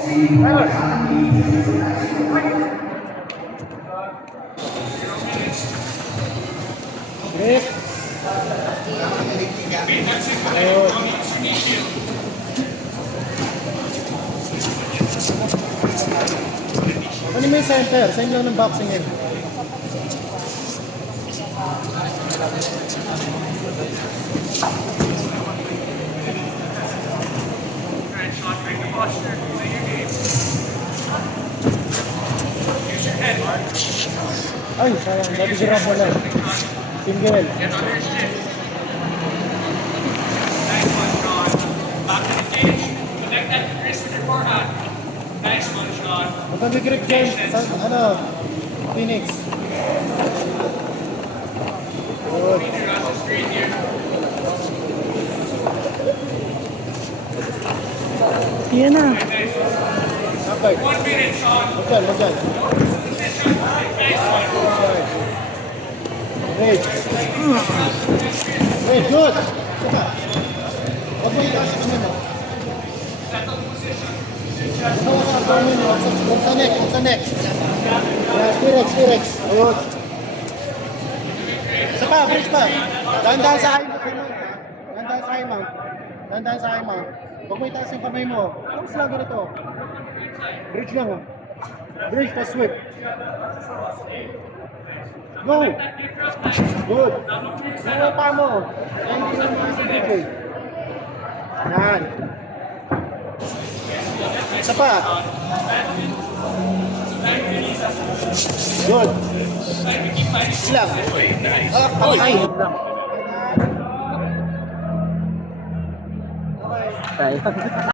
Grip. Ayun. Ano mo yung center? Saan lang ng boxing yun? Ay, sayang. Nabigyan mo lang. Single. Magpag-grip dyan sa, ano, Phoenix. Good. Yan na. Okay. Magdyan, magdyan. Great. Great, good. Saka. Huwag mo itaas ang mo. Ikaw sa abdomen mo. Huwag sa neck, huwag sa neck. T-rex, T-rex. Ayun. Saka, bridge pa. Dahan-dahan sa high mount. Dahan-dahan sa high mount. Dahan-dahan sa high mount. Huwag mo itaas yung kamay mo. Tapos lang ganito. Bridge lang, oh. Bridge pa sweep. Go! Good. Sino pa mo? Hindi mo mga sa bridge, eh. Yan. Isa pa. Good. Ilang. Okay. Sayang.